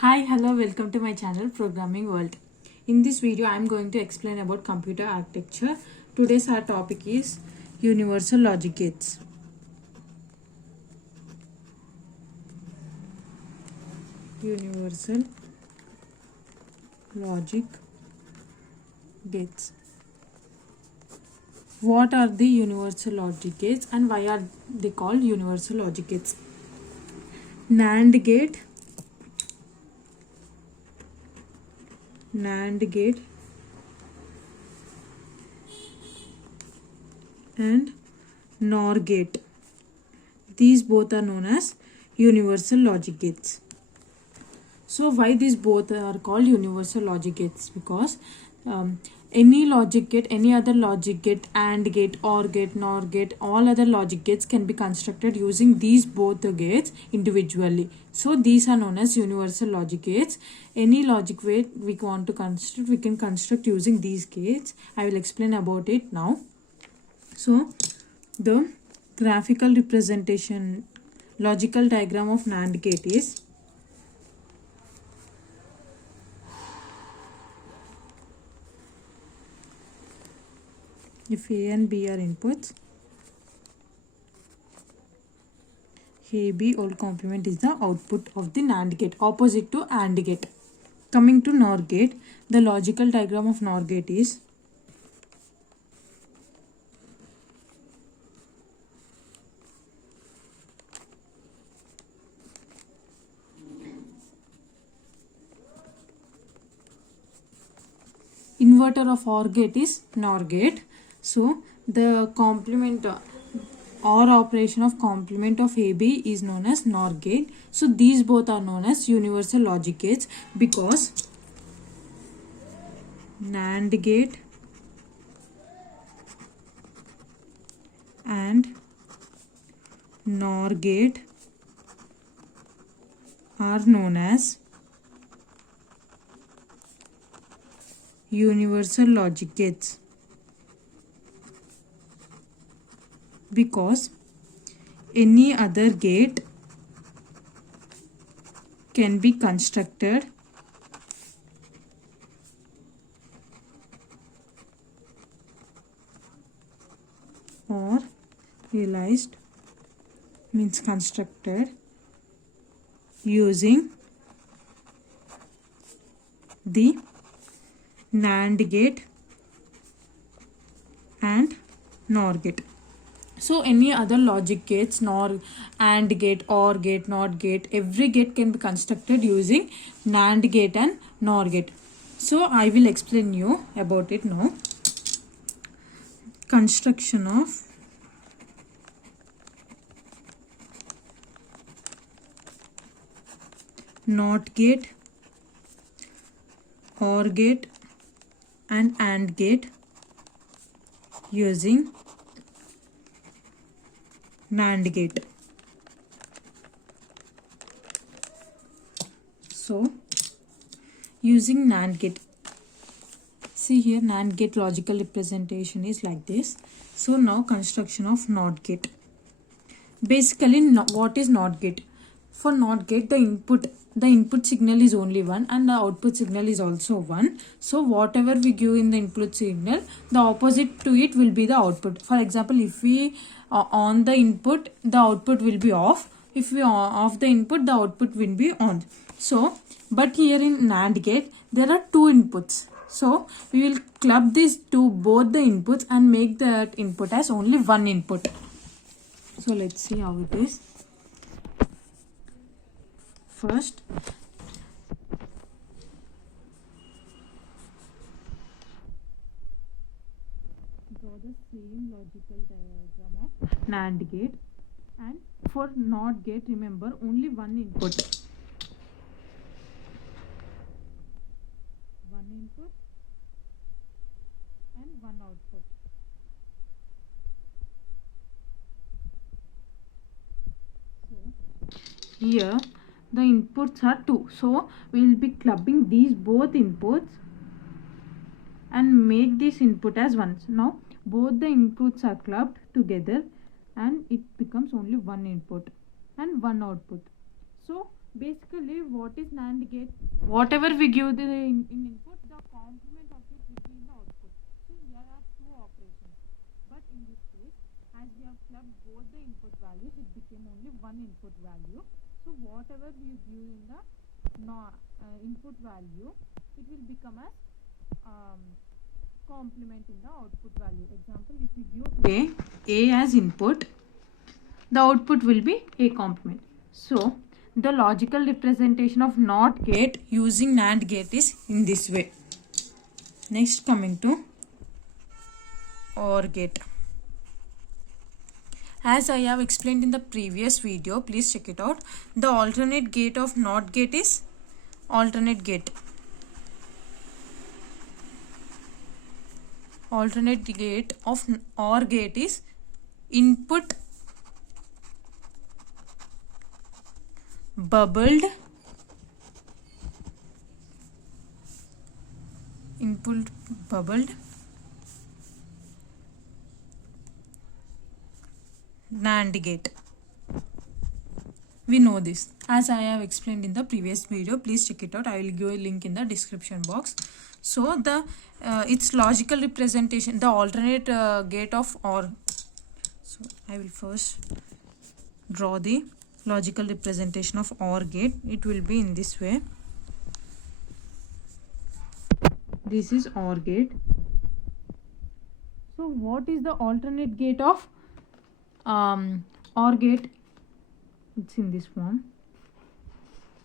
Hi, hello, welcome to my channel Programming World. In this video, I am going to explain about computer architecture. Today's our topic is Universal Logic Gates. Universal Logic Gates. What are the Universal Logic Gates and why are they called Universal Logic Gates? NAND gate, and NOR gate. These both are known as Universal Logic Gates. So why these both are called universal logic gates? Because any logic gate, any other logic gate, AND gate, OR gate, NOR gate, all other logic gates can be constructed using these both the gates individually. So these are known as universal logic gates. Any logic gate we want to construct, we can construct using these gates. I will explain about it now. So the graphical representation, logical diagram of NAND gate is if A and B are inputs, AB whole complement is the output of the NAND gate, opposite to AND gate. Coming to NOR gate, the logical diagram of NOR gate is inverter of OR gate is NOR gate. So the complement OR operation of complement of AB is known as NOR gate. So these both are known as universal logic gates because NAND gate and NOR gate are known as universal logic gates because any other gate can be constructed or realized, means constructed, using the NAND gate and NOR gate. So any other logic gates, NOR, AND gate, OR gate, NOT gate, every gate can be constructed using NAND gate and NOR gate. So I will explain you about it now. Construction of NOT gate, OR gate and AND gate using NAND gate. So using NAND gate, see here NAND gate logical representation is like this. So now construction of NOT gate. Basically what is NOT gate? For NOT gate, the input signal is only one and the output signal is also one. So whatever we give in the input signal, the opposite to it will be the output. For example, if we on the input, the output will be off. If we off the input, the output will be on. So but here in NAND gate there are two inputs. So we will club these two, both the inputs, and make that input as only one input. So let's see how it is. First, draw the same logical diagram of NAND gate, and for NOT gate, remember only one input. One input and one output. So here the inputs are two. So we will be clubbing these both inputs and make this input as one. Now both the inputs are clubbed together and it becomes only one input and one output. So Basically, what is NAND gate? Whatever we give the in input, the complement of it will be in the output. So here are two operations. But in this case, as we have clubbed both the input values, it became only one input value. So whatever we give in the input value, it will become as complement in the output value. Example, if we give A as input, the output will be A complement. So the logical representation of NOT gate using NAND gate is in this way. Next, coming to OR gate. As I have explained in the previous video, please check it out. The alternate gate of NOT gate is alternate gate. Alternate gate of OR gate is input bubbled, input bubbled NAND gate. We know this as I have explained in the previous video. Please check it out. I will give a link in the description box. So the its logical representation, the alternate gate of OR. So I will first draw the logical representation of OR gate. It will be in this way. This is OR gate. So what is the alternate gate of OR gate? It's in this form.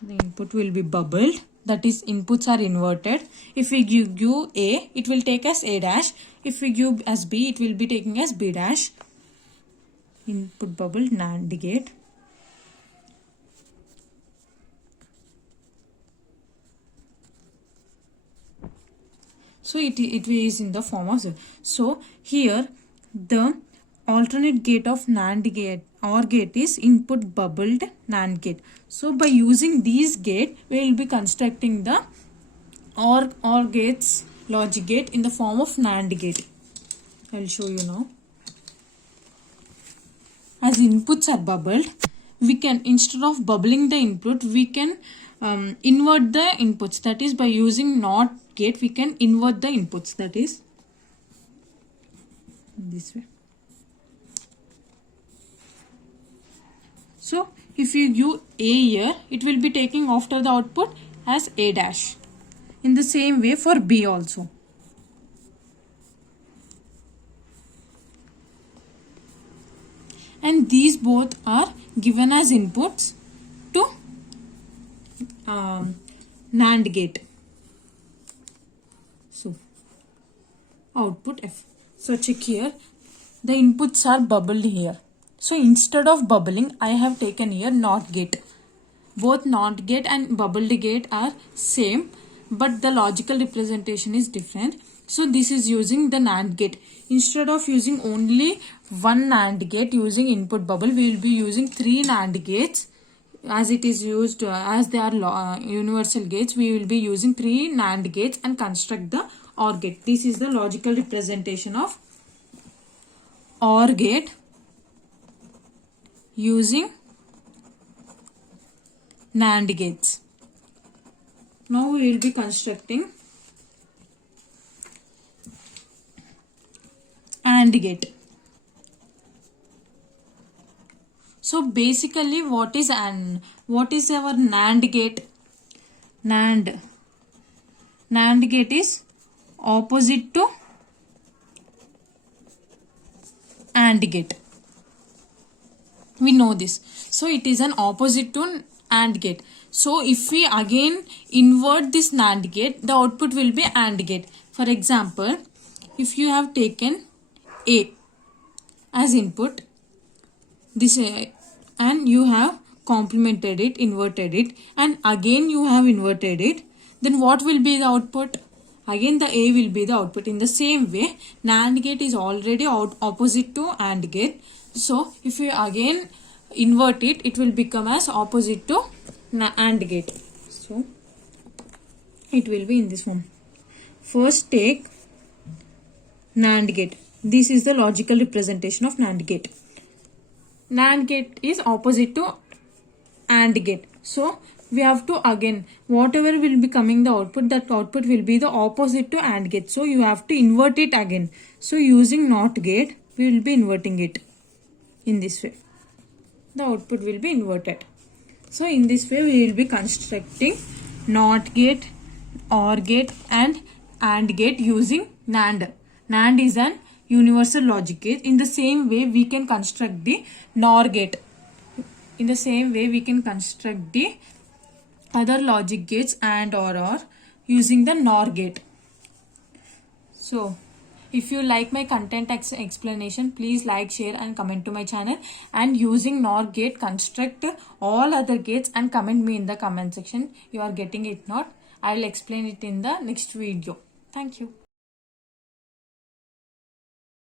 The input will be bubbled, that is inputs are inverted. If we give A, it will take as A dash. If we give as B, it will be taking as B dash. Input bubbled NAND gate. So it is in the form of, so here the alternate gate of NAND gate OR gate is input bubbled NAND gate. So by using these gate, we will be constructing the OR gates logic gate in the form of NAND gate. I will show you now. As inputs are bubbled, we can, instead of bubbling the input, we can invert the inputs. That is, by using NOT gate, we can invert the inputs. That is this way. So if you give A here, it will be taking after the output as A dash. In the same way for B also. And these both are given as inputs to NAND gate. So output F. So check here, the inputs are bubbled here. So instead of bubbling, I have taken here NOT gate. Both NOT gate and bubbled gate are same, but the logical representation is different. So this is using the NAND gate. Instead of using only one NAND gate using input bubble, we will be using 3 NAND gates. As it is used, as they are universal gates, we will be using 3 NAND gates and construct the OR gate. This is the logical representation of OR gate using NAND gates. Now we will be constructing AND gate. So basically, what is our NAND gate? NAND gate is opposite to AND gate. We know this. So it is an opposite to AND gate. So if we again invert this NAND gate, the output will be AND gate. For example, if you have taken A as input, this and you have complemented it, inverted it, and again you have inverted it, then what will be the output? Again the A will be the output. In the same way, NAND gate is already opposite to AND gate. So if you again invert it, it will become as opposite to AND gate. So it will be in this form. First take NAND gate. This is the logical representation of NAND gate. NAND gate is opposite to AND gate. So we have to again, whatever will be coming the output, that output will be the opposite to AND gate. So you have to invert it again. So using NOT gate, we will be inverting it in this way. The output will be inverted. So in this way we will be constructing NOT gate, OR gate and AND gate using NAND. NAND is an universal logic gate. In the same way we can construct the NOR gate. In the same way we can construct the other logic gates and or using the NOR gate. So if you like my content explanation, please like, share and comment to my channel. And using NOR gate, construct all other gates and comment me in the comment section. You are getting it not? I will explain it in the next video. Thank you.